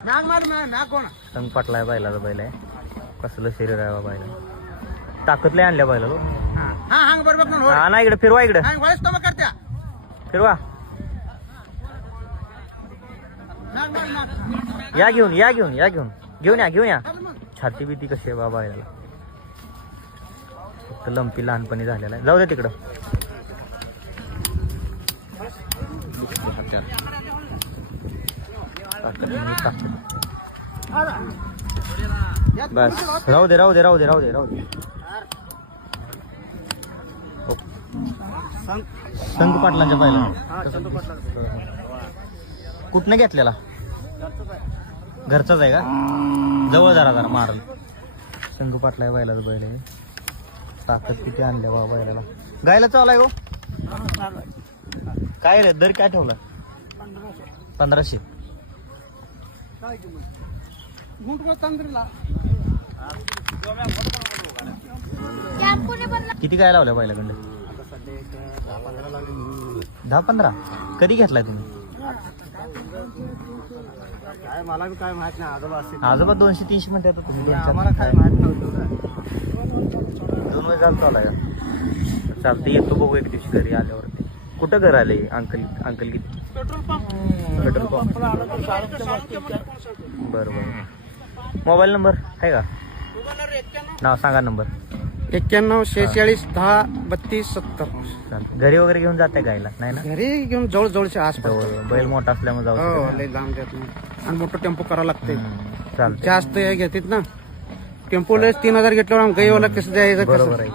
संग पाटलाय बैलाचा बैल आहे. कसलं शरीर आहे बाबा बैला. ताकदला आणल्या बैला लो. हा ना इकडे फिरवा इकडे फिरवा. या घेऊन या घेऊन या घेऊन घेऊन या. छाती बिती कशी आहे बाबा याला. फक्त लंपी लहानपणी झालेला आहे. जाऊ दे तिकडं. बस राहू दे. संत पाटलांच्या पाहिला कुठनं घेतलेला. घरचाच आहे का. जवळ जरा मारल. संघ पाटला बैलाचा बैल आहे. ताकद किती आणल्या बाबा बैलाला. गायला चालू आहे. काय रे दर काय ठेवला. 1500. किती काय लावल्या बैलाकडे. 10-15. कधी घेतलाय तुम्ही. मला काय माहित नाही. आजोबा 200-300 म्हणते आता तुम्ही. आम्हाला काय माहित नव्हतं. 2 वेळ झालं चालू आहे. चालतं येतो बघू एक दिवशी घरी आल्यावरती. कुठं घर आले अंकल किती. Petrol pump. बरं. मोबाईल नंबर आहे का. नाव सांगा. नंबर 91 46 10 32 70. घरी वगैरे घेऊन जाते गायला नाही ना. घरी घेऊन जवळच्या आसपास. बैल मोठा असल्यामुळे जाऊ. लय लांब देत नाही. आणि मोठं टेम्पो करावं लागते. चालतं. जास्त घेतात ना टेम्पो. 3000 घेतल्यावर गईवाला कसं द्यायचं. बरोबर आहे.